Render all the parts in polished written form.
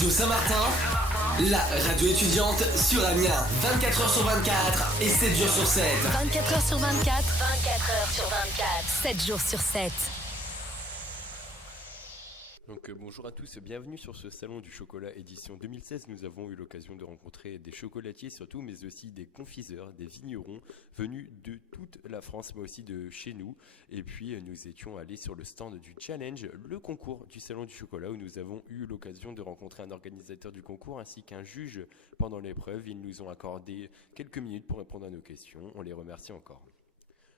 Radio Saint-Martin, la radio étudiante sur Amiens. 24h sur 24 et 7 jours sur 7. 24h sur 24, 24h sur 24, 7 jours sur 7. Donc bonjour à tous, bienvenue sur ce Salon du Chocolat édition 2016. Nous avons eu l'occasion de rencontrer des chocolatiers surtout, mais aussi des confiseurs, des vignerons venus de toute la France, mais aussi de chez nous. Et puis nous étions allés sur le stand du Challenge, le concours du Salon du Chocolat, où nous avons eu l'occasion de rencontrer un organisateur du concours ainsi qu'un juge pendant l'épreuve. Ils nous ont accordé quelques minutes pour répondre à nos questions. On les remercie encore.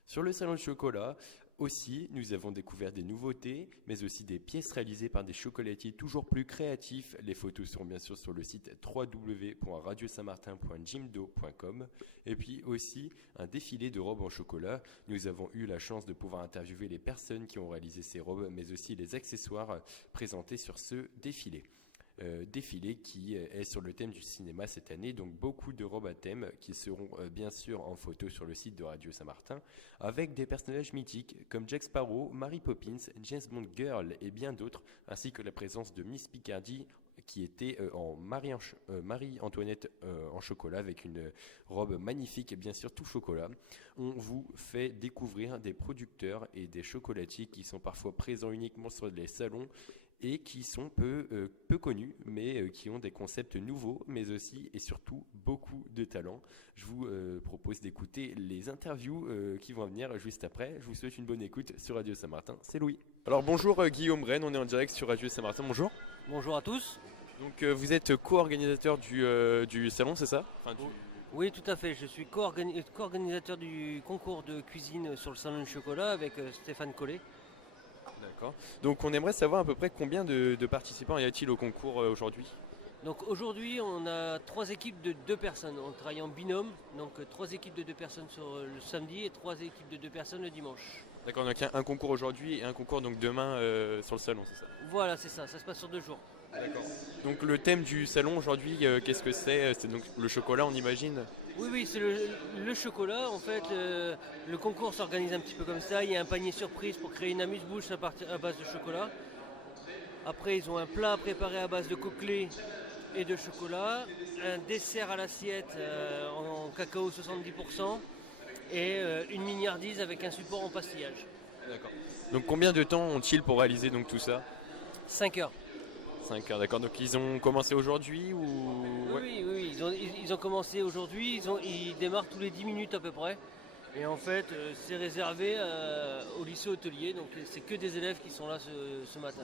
Sur le Salon du Chocolat, aussi, nous avons découvert des nouveautés, mais aussi des pièces réalisées par des chocolatiers toujours plus créatifs. Les photos sont bien sûr sur le site www.radiosaintmartin.jimdo.com. Et puis aussi un défilé de robes en chocolat. Nous avons eu la chance de pouvoir interviewer les personnes qui ont réalisé ces robes, mais aussi les accessoires présentés sur ce défilé. Défilé qui est sur le thème du cinéma cette année, donc beaucoup de robes à thème qui seront bien sûr en photo sur le site de Radio Saint-Martin avec des personnages mythiques comme Jack Sparrow, Mary Poppins, James Bond Girl et bien d'autres, ainsi que la présence de Miss Picardie qui était en Marie-Antoinette en chocolat avec une robe magnifique et bien sûr tout chocolat. On vous fait découvrir des producteurs et des chocolatiers qui sont parfois présents uniquement sur les salons et qui sont peu connus, mais qui ont des concepts nouveaux, mais aussi et surtout beaucoup de talent. Je vous propose d'écouter les interviews qui vont venir juste après. Je vous souhaite une bonne écoute sur Radio Saint-Martin. C'est Louis. Alors bonjour Guillaume Rennes, on est en direct sur Radio Saint-Martin. Bonjour. Bonjour à tous. Donc vous êtes co-organisateur du salon, c'est ça? Oui, tout à fait. Je suis co-organisateur du concours de cuisine sur le salon du chocolat avec Stéphane Collet. D'accord. Donc on aimerait savoir à peu près combien de participants y a-t-il au concours aujourd'hui? Donc aujourd'hui on a 3 équipes de 2 personnes. On travaille en binôme, donc 3 équipes de 2 personnes sur le samedi et 3 équipes de 2 personnes le dimanche. D'accord, donc il y a un concours aujourd'hui et un concours donc demain sur le salon, c'est ça? Voilà, c'est ça se passe sur 2 jours. D'accord. Donc le thème du salon aujourd'hui, qu'est-ce que c'est? C'est donc le chocolat, on imagine? Oui, c'est le chocolat. En fait, le concours s'organise un petit peu comme ça. Il y a un panier surprise pour créer une amuse-bouche à base de chocolat. Après, ils ont un plat préparé à base de coquelets et de chocolat, un dessert à l'assiette en cacao 70% et une mignardise avec un support en pastillage. D'accord. Donc combien de temps ont-ils pour réaliser donc tout ça? 5 heures. 5 heures, d'accord. Donc ils ont commencé aujourd'hui ou... Oui, ils ont commencé aujourd'hui. Ils démarrent tous les 10 minutes à peu près. Et en fait, c'est réservé au lycée hôtelier. Donc c'est que des élèves qui sont là ce matin.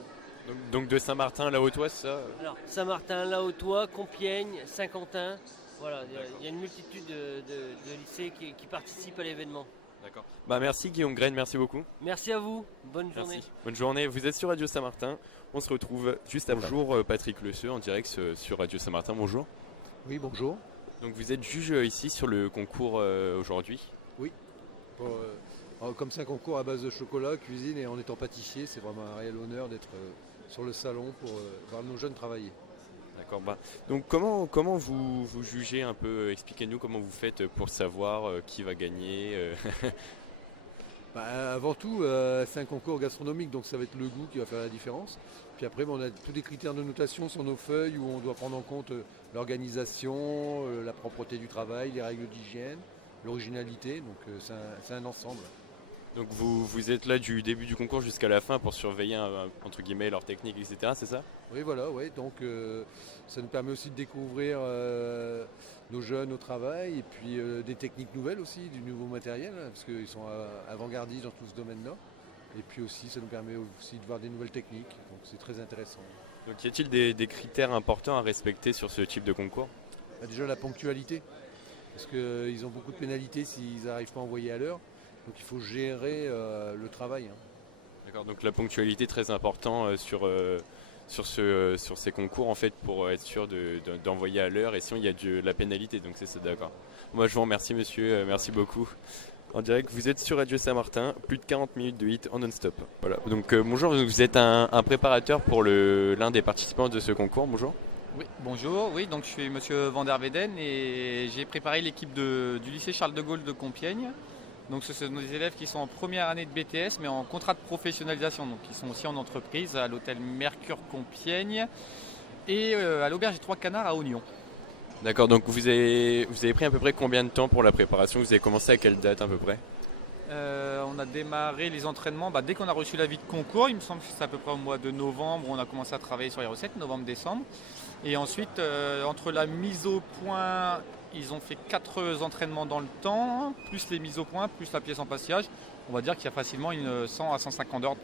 Donc de Saint-Martin, La-Haute-Oise, ça? Alors Saint-Martin, La-Haute-Oise, Compiègne, Saint-Quentin. Voilà, il y a une multitude de lycées qui participent à l'événement. D'accord. Merci Guillaume Graine, merci beaucoup. Merci à vous, bonne journée. Merci. Bonne journée, vous êtes sur Radio Saint-Martin. On se retrouve juste après. Bonjour Patrick Lesseux en direct sur Radio Saint-Martin, bonjour. Oui, bonjour. Donc vous êtes juge ici sur le concours aujourd'hui? Oui. Comme c'est un concours à base de chocolat, cuisine et en étant pâtissier, c'est vraiment un réel honneur d'être sur le salon pour voir nos jeunes travailler. D'accord. Donc comment vous jugez un peu? Expliquez-nous comment vous faites pour savoir qui va gagner. Avant tout, c'est un concours gastronomique, donc ça va être le goût qui va faire la différence. Puis après, on a tous les critères de notation sur nos feuilles où on doit prendre en compte l'organisation, la propreté du travail, les règles d'hygiène, l'originalité. Donc c'est un ensemble. Donc vous êtes là du début du concours jusqu'à la fin pour surveiller entre guillemets leur technique, etc. C'est ça? Oui, voilà, ouais. Donc ça nous permet aussi de découvrir nos jeunes au travail et puis des techniques nouvelles aussi, du nouveau matériel, parce qu'ils sont avant-gardistes dans tout ce domaine-là. Et puis aussi, ça nous permet aussi de voir des nouvelles techniques, donc c'est très intéressant. Donc y a-t-il des critères importants à respecter sur ce type de concours? Déjà la ponctualité, parce qu'ils ont beaucoup de pénalités s'ils n'arrivent pas à envoyer à l'heure. Donc il faut gérer le travail. D'accord, donc la ponctualité est très importante sur ces concours en fait pour être sûr d'envoyer à l'heure et sinon il y a de la pénalité, donc c'est ça, d'accord. Moi je vous remercie monsieur, merci beaucoup. En direct, vous êtes sur Radio Saint-Martin, plus de 40 minutes de hit en non-stop. Voilà. Donc bonjour, vous êtes un préparateur pour l'un des participants de ce concours, bonjour. Oui, bonjour, oui, donc je suis monsieur Van der Weden et j'ai préparé l'équipe du lycée Charles de Gaulle de Compiègne. Donc ce sont des élèves qui sont en première année de BTS mais en contrat de professionnalisation, donc ils sont aussi en entreprise à l'hôtel Mercure Compiègne. et à l'auberge des 3 canards à Oignon. D'accord, donc vous avez pris à peu près combien de temps pour la préparation? Vous avez commencé à quelle date à peu près? On a démarré les entraînements dès qu'on a reçu l'avis de concours, il me semble que c'est à peu près au mois de novembre, on a commencé à travailler sur les recettes, novembre-décembre. Et ensuite, entre la mise au point, ils ont fait 4 entraînements dans le temps, plus les mises au point, plus la pièce en pastillage. On va dire qu'il y a facilement 100 à 150 heures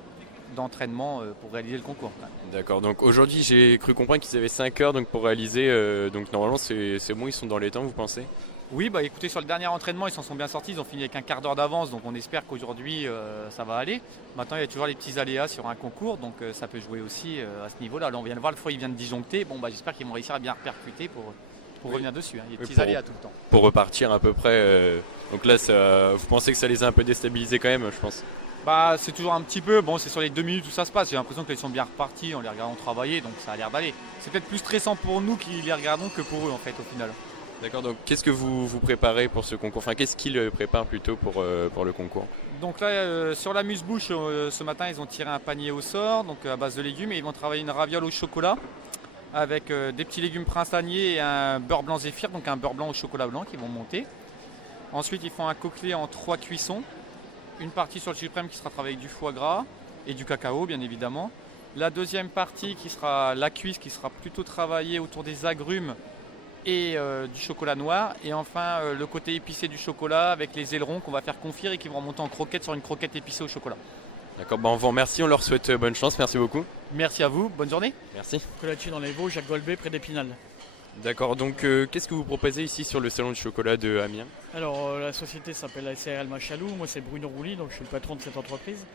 d'entraînement pour réaliser le concours. D'accord, donc aujourd'hui j'ai cru comprendre qu'ils avaient 5 heures donc, pour réaliser, donc normalement c'est bon, ils sont dans les temps, vous pensez? Oui, écoutez, sur le dernier entraînement, ils s'en sont bien sortis, ils ont fini avec un quart d'heure d'avance, donc on espère qu'aujourd'hui ça va aller. Maintenant, il y a toujours les petits aléas sur un concours, donc ça peut jouer aussi à ce niveau-là. Là, on vient de voir, le foie il vient de disjoncter, j'espère qu'ils vont réussir à bien repercuter pour revenir dessus. Il y a des petits aléas tout le temps. Pour repartir à peu près, donc là vous pensez que ça les a un peu déstabilisés quand même, je pense? C'est toujours un petit peu, c'est sur les 2 minutes où ça se passe, j'ai l'impression qu'ils sont bien repartis en les regardant travailler, donc ça a l'air d'aller. C'est peut-être plus stressant pour nous qui les regardons que pour eux en fait au final. D'accord, donc qu'est-ce que vous préparez pour ce concours? Enfin, qu'est-ce qu'ils préparent plutôt pour le concours? Donc là, sur l'amuse-bouche, ce matin, ils ont tiré un panier au sort, donc à base de légumes, et ils vont travailler une raviole au chocolat avec des petits légumes printaniers et un beurre blanc zéphyr, donc un beurre blanc au chocolat blanc qui vont monter. Ensuite, ils font un coquelet en 3 cuissons, une partie sur le suprême qui sera travaillée avec du foie gras et du cacao, bien évidemment. La deuxième partie qui sera la cuisse, qui sera plutôt travaillée autour des agrumes et du chocolat noir, et enfin le côté épicé du chocolat avec les ailerons qu'on va faire confire et qui vont monter en croquette sur une croquette épicée au chocolat. D'accord, on vous remercie, on leur souhaite bonne chance, merci beaucoup. Merci à vous, bonne journée. Merci. Chocolatier dans les Vosges, Jacques Golbet, près d'Épinal. D'accord, donc qu'est-ce que vous proposez ici sur le salon de chocolat de Amiens? Alors la société s'appelle la SARL Machalou, moi c'est Bruno Rouly, donc je suis le patron de cette entreprise.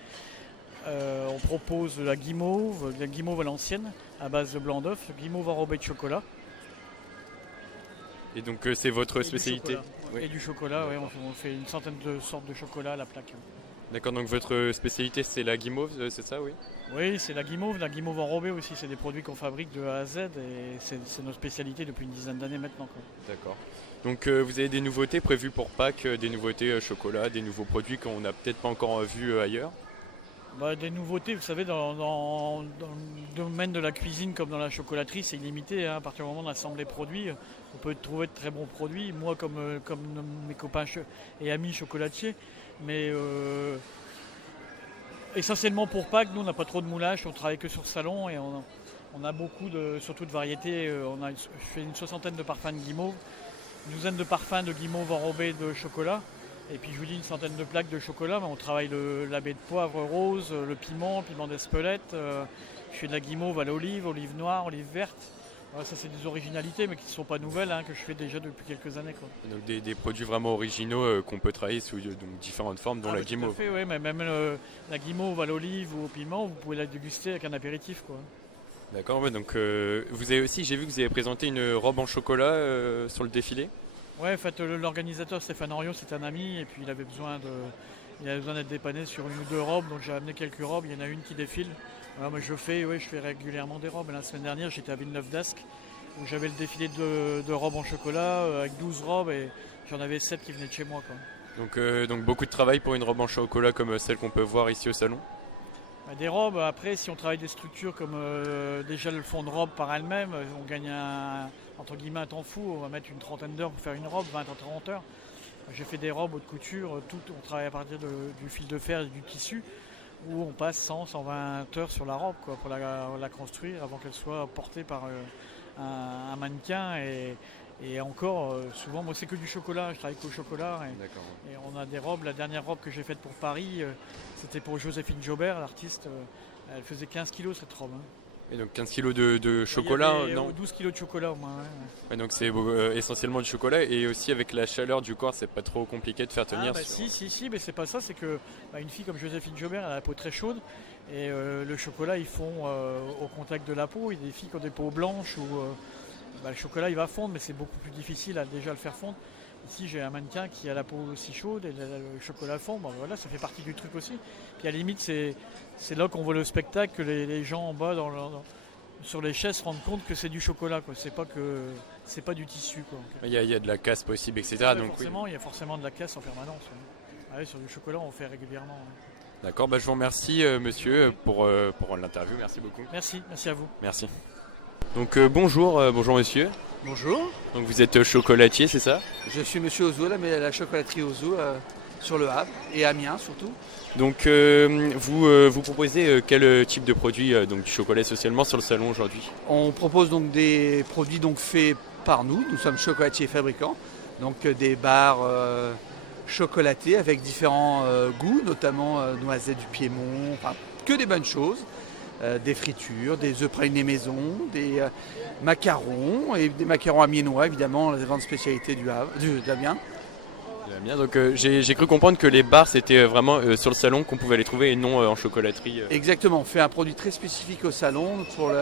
On propose de la guimauve à l'ancienne, à base de blanc d'œuf, guimauve enrobée de chocolat. Et donc c'est votre spécialité? Et du chocolat, oui, on fait une centaine de sortes de chocolat à la plaque. D'accord, donc votre spécialité c'est la guimauve, c'est ça, oui? Oui, c'est la guimauve enrobée aussi, c'est des produits qu'on fabrique de A à Z et c'est notre spécialité depuis une dizaine d'années maintenant. D'accord. Donc vous avez des nouveautés prévues pour Pâques, des nouveautés chocolat, des nouveaux produits qu'on n'a peut-être pas encore vus ailleurs? Des nouveautés, vous savez, dans le domaine de la cuisine comme dans la chocolaterie, c'est illimité. À partir du moment où on assemble les produits, on peut trouver de très bons produits. Moi, comme mes copains et amis chocolatiers, mais essentiellement pour Pâques, nous on n'a pas trop de moulage, on travaille que sur salon et on a beaucoup surtout de variétés. Je fais une 60aine de parfums de guimauve, une douzaine de parfums de guimauve enrobés de chocolat. Et puis je vous dis une centaine de plaques de chocolat, mais on travaille la baie de poivre rose, le piment d'Espelette. Je fais de la guimauve à l'olive, olive noire, olive verte. Voilà, ça c'est des originalités mais qui ne sont pas nouvelles, que je fais déjà depuis quelques années. Donc des produits vraiment originaux qu'on peut travailler sous différentes formes, dont la guimauve. Tout à fait, oui, mais même la guimauve à l'olive ou au piment, vous pouvez la déguster avec un apéritif. D'accord, donc vous avez aussi, j'ai vu que vous avez présenté une robe en chocolat sur le défilé. Ouais, en fait, l'organisateur Stéphane Henriot, c'est un ami, et puis il avait besoin d'être dépanné sur une ou deux robes, donc j'ai amené quelques robes, il y en a une qui défile. Alors, je fais régulièrement des robes. La semaine dernière, j'étais à Villeneuve d'Ascq, où j'avais le défilé de robes en chocolat, avec 12 robes, et j'en avais 7 qui venaient de chez moi. Donc beaucoup de travail pour une robe en chocolat comme celle qu'on peut voir ici au salon? Des robes, après, si on travaille des structures comme déjà le fond de robe par elle-même, on gagne entre guillemets un temps fou. On va mettre une trentaine d'heures pour faire une robe, 20 à 30 heures. J'ai fait des robes haute couture, on travaille à partir du fil de fer et du tissu, où on passe 100, 120 heures sur la robe pour la construire avant qu'elle soit portée par un mannequin. Et encore, souvent, moi c'est que du chocolat, je travaille qu'au chocolat. Et on a des robes, la dernière robe que j'ai faite pour Paris, c'était pour Joséphine Jaubert, l'artiste. Elle faisait 15 kilos cette robe. Et donc 15 kilos de chocolat, non? 12 kilos de chocolat au moins. Ouais, donc c'est essentiellement du chocolat, et aussi avec la chaleur du corps, c'est pas trop compliqué de faire tenir. Si, mais c'est pas ça, c'est que une fille comme Joséphine Jaubert, elle a la peau très chaude, et le chocolat ils font au contact de la peau. Il y a des filles qui ont des peaux blanches où le chocolat il va fondre, mais c'est beaucoup plus difficile à déjà le faire fondre. Ici j'ai un mannequin qui a la peau aussi chaude et le chocolat fond, voilà, ça fait partie du truc aussi. Puis à la limite c'est là qu'on voit le spectacle, que les gens en bas sur les chaises se rendent compte que c'est du chocolat, c'est pas du tissu. Il y a de la casse possible, etc. Il y a forcément de la casse en permanence. Sur du chocolat on fait régulièrement. D'accord, je vous remercie monsieur pour l'interview, merci beaucoup. Merci à vous. Merci. Donc bonjour monsieur. Bonjour, Donc vous êtes chocolatier, c'est ça? je suis Monsieur Ozo, la chocolaterie Ozo sur le Havre et Amiens surtout. Donc vous proposez quel type de produit, donc du chocolat socialement sur le salon aujourd'hui? On propose donc des produits donc faits par nous sommes chocolatiers et fabricants, donc des barres chocolatées avec différents goûts, notamment noisettes du Piémont, enfin que des bonnes choses. Des fritures, des œufs pralinés maison, des macarons et des macarons amiénois évidemment, la grande spécialité d'Amiens. Donc j'ai cru comprendre que les barres c'était vraiment sur le salon qu'on pouvait les trouver et non en chocolaterie. Exactement, on fait un produit très spécifique au salon pour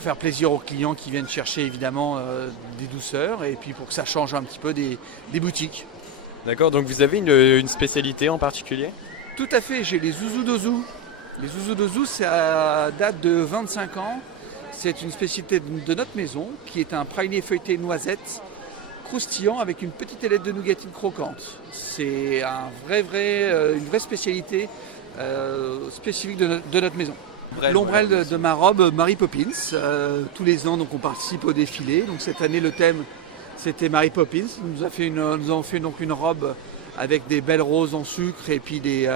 faire plaisir aux clients qui viennent chercher évidemment des douceurs et puis pour que ça change un petit peu des boutiques. D'accord, donc vous avez une spécialité en particulier? Tout à fait, j'ai les zouzous d'Ozo. Les zouzous d'Ozo, ça date de 25 ans. C'est une spécialité de notre maison qui est un praliné feuilleté noisette croustillant avec une petite ailette de nougatine croquante. C'est une vraie spécialité spécifique de notre maison. L'ombrelle de ma robe Mary Poppins. Tous les ans, donc, on participe au défilé. Donc, cette année, le thème, c'était Mary Poppins. Nous avons fait donc une robe avec des belles roses en sucre et puis des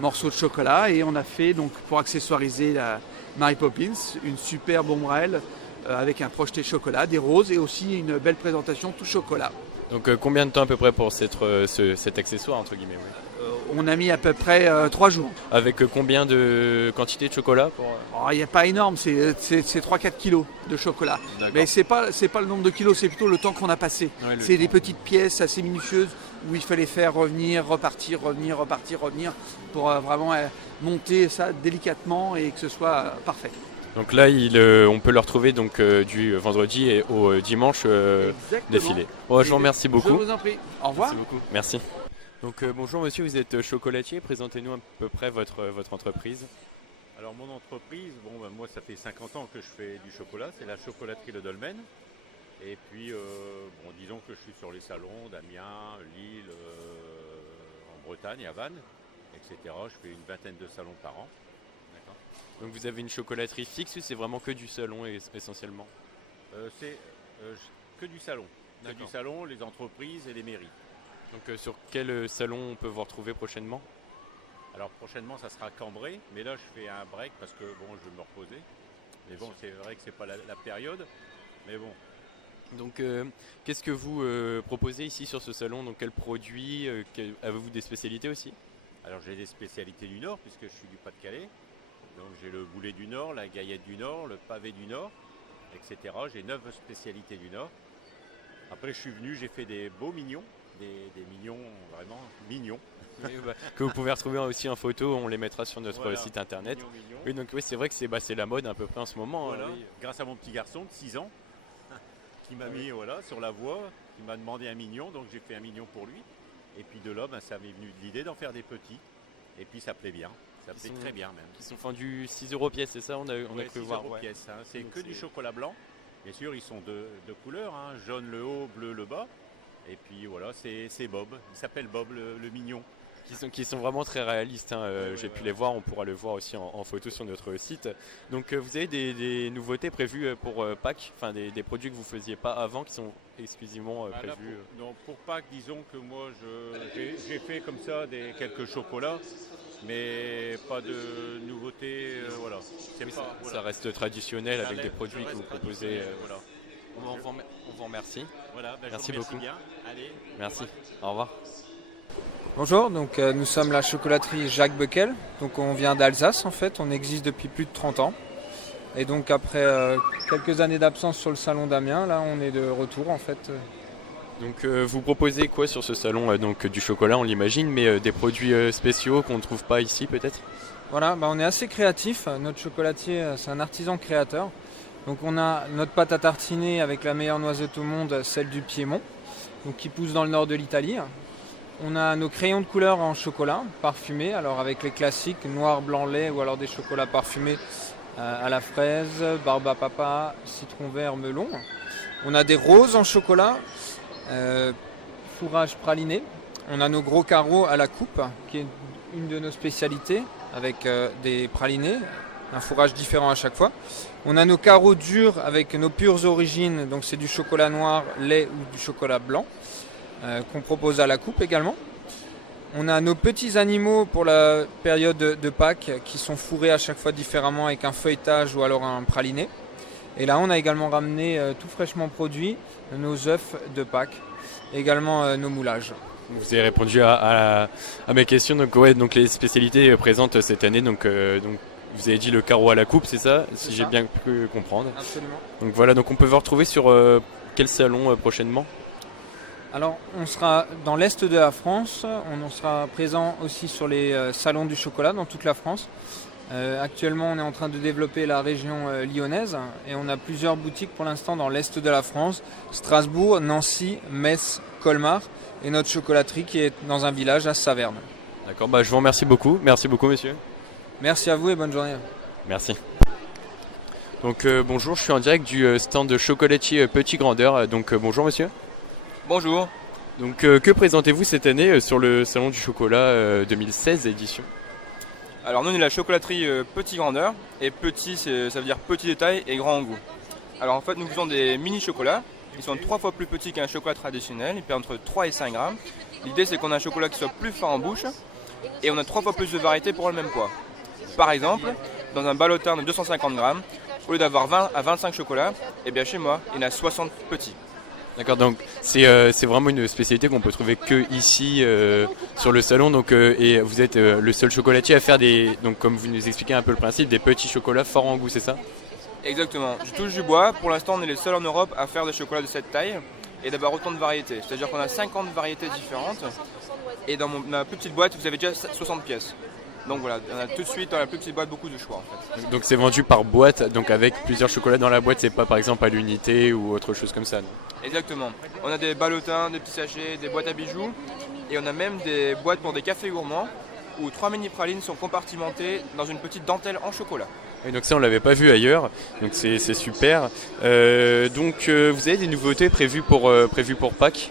morceaux de chocolat. Et on a fait, donc, pour accessoiriser la Mary Poppins, une superbe ombrelle avec un projeté chocolat, des roses et aussi une belle présentation tout chocolat. Donc combien de temps à peu près pour cet accessoire entre guillemets? On a mis à peu près 3 jours. Avec combien de quantité de chocolat Il n'y a pas énorme, c'est 3-4 kilos de chocolat. Mais c'est pas le nombre de kilos, c'est plutôt le temps qu'on a passé. Ouais, c'est des petites pièces assez minutieuses où il fallait faire revenir, repartir, revenir pour vraiment monter ça délicatement et que ce soit parfait. Donc là, on peut le retrouver donc, du vendredi et au dimanche défilé. Bon, je vous remercie beaucoup. Je vous en prie. Au revoir. Merci beaucoup. Merci. Donc bonjour monsieur, vous êtes chocolatier. Présentez-nous à peu près votre entreprise. Alors mon entreprise, moi ça fait 50 ans que je fais du chocolat, c'est la chocolaterie Le Dolmen. Et puis disons que je suis sur les salons d'Amiens, Lille, en Bretagne, à Vannes, etc. Je fais une vingtaine de salons par an. D'accord. Donc vous avez une chocolaterie fixe ou c'est vraiment que du salon essentiellement? C'est que du salon. Que du salon, les entreprises et les mairies. Donc sur quel salon on peut vous retrouver prochainement? Alors prochainement ça sera Cambrai, mais là je fais un break parce que je vais me reposer. Mais bon, c'est vrai que c'est pas la période, mais bon. Donc qu'est-ce que vous proposez ici sur ce salon? Donc quels produits? Avez-vous des spécialités aussi? Alors j'ai des spécialités du Nord puisque je suis du Pas-de-Calais. Donc j'ai le boulet du Nord, la gaillette du Nord, le pavé du Nord, etc. J'ai 9 spécialités du Nord. Après je suis venu, j'ai fait des beaux mignons. Des mignons, vraiment mignons. Oui, que vous pouvez retrouver aussi en photo, on les mettra sur notre site internet. Mignon. Oui, donc oui, c'est vrai que c'est la mode à peu près en ce moment. Voilà. Oui. Grâce à mon petit garçon de 6 ans qui m'a mis sur la voie, qui m'a demandé un mignon, donc j'ai fait un mignon pour lui. Et puis de là, ça m'est venu de l'idée d'en faire des petits. Et puis ça plaît bien, ça plaît très bien même. Qui sont vendus 6 € pièce, c'est ça? On a pu voir. 6 € pièce, hein. C'est donc que du chocolat blanc. Bien sûr, ils sont de couleur, hein. Jaune le haut, bleu le bas. Et puis voilà, c'est Bob, il s'appelle Bob le mignon. Qui sont vraiment très réalistes, hein. J'ai pu les voir, on pourra le voir aussi en photo sur notre site. Donc vous avez des nouveautés prévues pour Pâques, enfin des produits que vous ne faisiez pas avant qui sont exclusivement prévus? Pour Pâques, disons que moi j'ai fait comme ça quelques chocolats, mais pas de nouveautés, voilà. Ça reste traditionnel avec des produits que vous proposez. Voilà. On vous remercie. Voilà, merci beaucoup. Bien. Allez, merci. Au revoir. Bonjour, donc nous sommes la chocolaterie Jacques Becquel. Donc on vient d'Alsace en fait, on existe depuis plus de 30 ans. Et donc après quelques années d'absence sur le salon d'Amiens, là on est de retour en fait. Donc vous proposez quoi sur ce salon? Donc du chocolat on l'imagine, mais des produits spéciaux qu'on ne trouve pas ici peut-être? Voilà, on est assez créatif. Notre chocolatier c'est un artisan créateur. Donc on a notre pâte à tartiner avec la meilleure noisette au monde, celle du Piémont, donc qui pousse dans le nord de l'Italie. On a nos crayons de couleur en chocolat parfumés, alors avec les classiques noir, blanc, lait ou alors des chocolats parfumés à la fraise, barbe à papa, citron vert, melon. On a des roses en chocolat, fourrage praliné. On a nos gros carreaux à la coupe, qui est une de nos spécialités, avec des pralinés un fourrage différent à chaque fois. On a nos carreaux durs avec nos pures origines, donc c'est du chocolat noir, lait ou du chocolat blanc, qu'on propose à la coupe également. On a nos petits animaux pour la période de Pâques qui sont fourrés à chaque fois différemment avec un feuilletage ou alors un praliné. Et là, on a également ramené tout fraîchement produit nos œufs de Pâques, également nos moulages. Vous avez répondu à mes questions. Donc, ouais, donc les spécialités présentes cette année. Donc, vous avez dit le carreau à la coupe, c'est ça, si j'ai bien pu comprendre. Absolument. Donc voilà, donc on peut vous retrouver sur quel salon prochainement? Alors, on sera dans l'Est de la France, on sera présent aussi sur les salons du chocolat dans toute la France. Actuellement, on est en train de développer la région lyonnaise et on a plusieurs boutiques pour l'instant dans l'Est de la France, Strasbourg, Nancy, Metz, Colmar et notre chocolaterie qui est dans un village à Saverne. D'accord, je vous remercie beaucoup. Merci beaucoup, monsieur. Merci à vous et bonne journée. Merci. Donc bonjour, je suis en direct du stand de chocolatier Petit Grandeur. Donc bonjour monsieur. Bonjour. Donc que présentez-vous cette année sur le salon du chocolat 2016 édition? Alors nous on est la chocolaterie Petit Grandeur et petit ça veut dire petit détail et grand en goût. Alors en fait nous faisons des mini chocolats, ils sont 3 fois plus petits qu'un chocolat traditionnel, ils pèsent entre 3 et 5 grammes. L'idée c'est qu'on a un chocolat qui soit plus fort en bouche et on a 3 fois plus de variétés pour le même poids. Par exemple, dans un ballotin de 250 grammes, au lieu d'avoir 20 à 25 chocolats, et bien chez moi il y en a 60 petits. D'accord, donc c'est vraiment une spécialité qu'on peut trouver que ici sur le salon. Donc, et vous êtes le seul chocolatier à faire donc comme vous nous expliquez un peu le principe, des petits chocolats forts en goût, c'est ça? Exactement, je touche du bois. Pour l'instant on est les seuls en Europe à faire des chocolats de cette taille et d'avoir autant de variétés. C'est-à-dire qu'on a 50 variétés différentes et dans ma plus petite boîte vous avez déjà 60 pièces. Donc voilà, on a tout de suite dans la plus petite boîte beaucoup de choix en fait. Donc c'est vendu par boîte, donc avec plusieurs chocolats dans la boîte, c'est pas par exemple à l'unité ou autre chose comme ça, non? Exactement. On a des ballotins, des petits sachets, des boîtes à bijoux et on a même des boîtes pour des cafés gourmands où 3 mini pralines sont compartimentées dans une petite dentelle en chocolat. Et donc ça on l'avait pas vu ailleurs, donc c'est super. Donc vous avez des nouveautés prévues pour Pâques?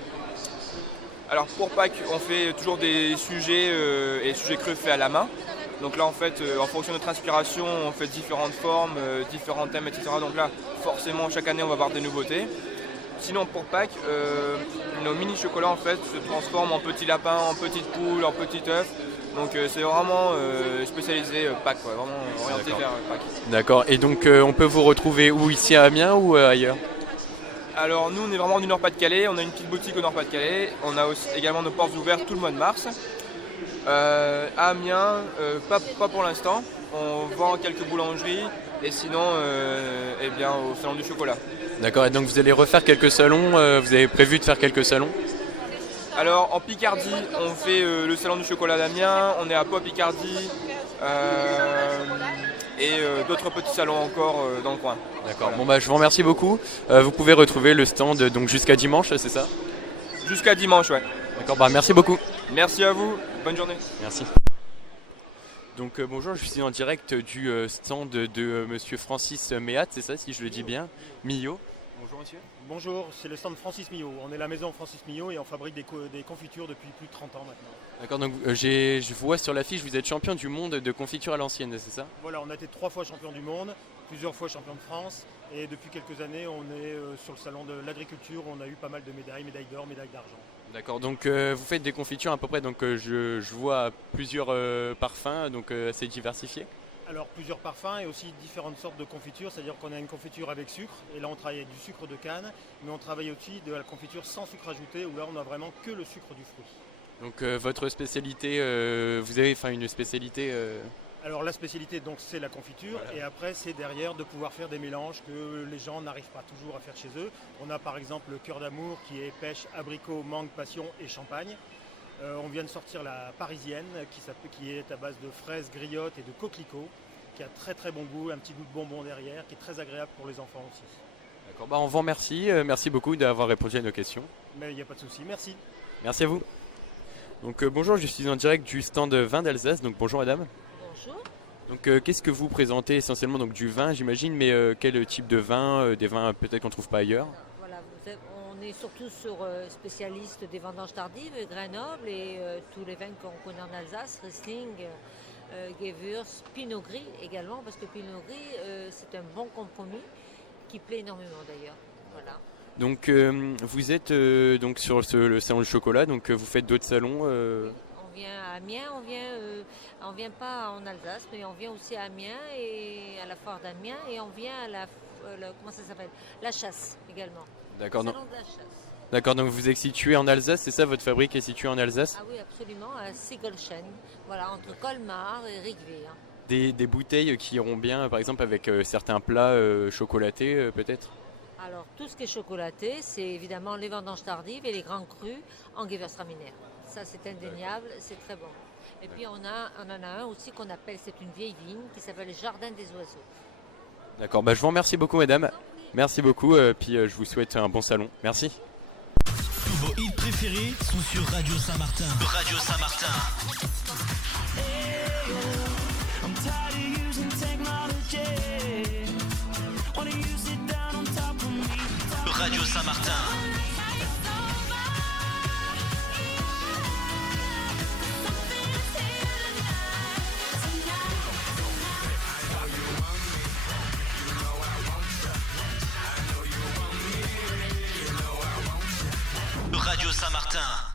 Alors pour Pâques, on fait toujours des sujets et sujets creux faits à la main. Donc là en fait, en fonction de notre inspiration, on fait différentes formes, différents thèmes, etc. Donc là, forcément, chaque année, on va avoir des nouveautés. Sinon pour Pâques, nos mini chocolats en fait se transforment en petits lapins, en petites poules, en petits œufs. Donc c'est vraiment spécialisé Pâques, quoi, vraiment orienté vers Pâques. D'accord, et donc on peut vous retrouver où, ici à Amiens ou ailleurs? Alors nous on est vraiment du Nord-Pas-de-Calais, on a une petite boutique au Nord-Pas-de-Calais, on a aussi également nos portes ouvertes tout le mois de mars. À Amiens, pas pour l'instant, on vend quelques boulangeries et sinon eh bien, au salon du chocolat. D'accord, et donc vous allez refaire quelques salons, vous avez prévu de faire quelques salons? Alors en Picardie, on fait le salon du chocolat d'Amiens, on est à Pau-Picardie et d'autres petits salons encore dans le coin. D'accord, voilà. Bon je vous remercie beaucoup. Vous pouvez retrouver le stand donc jusqu'à dimanche, c'est ça? Jusqu'à dimanche, ouais. D'accord, merci beaucoup. Merci à vous, bonne journée. Merci. Donc bonjour, je suis en direct du stand de monsieur Francis Méat, c'est ça si je le dis bien, Millot. Bonjour monsieur. Bonjour, c'est le stand Francis Millot. On est la maison Francis Millot et on fabrique des confitures depuis plus de 30 ans maintenant. D'accord, donc je vois sur l'affiche, vous êtes champion du monde de confiture à l'ancienne, c'est ça? Voilà, on a été 3 fois champion du monde, plusieurs fois champion de France et depuis quelques années on est sur le salon de l'agriculture, on a eu pas mal de médailles d'or, médailles d'argent. D'accord, donc vous faites des confitures à peu près, donc je vois plusieurs parfums, donc assez diversifiés. Alors plusieurs parfums et aussi différentes sortes de confitures, c'est-à-dire qu'on a une confiture avec sucre, et là on travaille avec du sucre de canne, mais on travaille aussi de la confiture sans sucre ajouté, où là on a vraiment que le sucre du fruit. Donc votre spécialité, vous avez une spécialité Alors la spécialité donc c'est la confiture, voilà. Et après c'est derrière de pouvoir faire des mélanges que les gens n'arrivent pas toujours à faire chez eux. On a par exemple le cœur d'amour qui est pêche, abricot, mangue, passion et champagne. On vient de sortir la parisienne qui est à base de fraises, griottes et de coquelicots, qui a très très bon goût, un petit goût de bonbon derrière, qui est très agréable pour les enfants aussi. D'accord, on vous remercie, merci beaucoup d'avoir répondu à nos questions. Mais il n'y a pas de souci, merci. Merci à vous. Donc bonjour, je suis en direct du stand vin d'Alsace, donc bonjour madame. Bonjour. Donc qu'est-ce que vous présentez essentiellement? Donc du vin j'imagine, mais quel type de vin? Des vins peut-être qu'on ne trouve pas ailleurs? Voilà, on est surtout sur spécialistes des vendanges tardives, Grenoble et tous les vins qu'on connaît en Alsace, Riesling, Gewürz, Pinot Gris également, parce que Pinot Gris, c'est un bon compromis qui plaît énormément d'ailleurs. Voilà. Donc vous êtes donc sur le salon du chocolat, donc vous faites d'autres salons On vient à Amiens, on vient pas en Alsace, mais on vient aussi à Amiens et à la foire d'Amiens, et on vient à comment ça s'appelle, la chasse également. D'accord. Le salon de la chasse. D'accord, donc vous êtes situé en Alsace, c'est ça, votre fabrique est située en Alsace? Ah oui, absolument, à Sigolchen, voilà, entre Colmar et Rigvé. Des bouteilles qui iront bien, par exemple, avec certains plats chocolatés, peut-être? Alors, tout ce qui est chocolaté, c'est évidemment les vendanges tardives et les grands crus en Gewürztraminer. Ça, c'est indéniable, c'est très bon. Et puis, on en a un aussi qu'on appelle, c'est une vieille vigne qui s'appelle le Jardin des Oiseaux. D'accord, je vous remercie beaucoup, madame. Merci beaucoup, puis je vous souhaite un bon salon. Merci. Tous vos hits préférés sont sur Radio Saint-Martin. Radio Saint-Martin. Radio Saint-Martin. Radio Saint-Martin.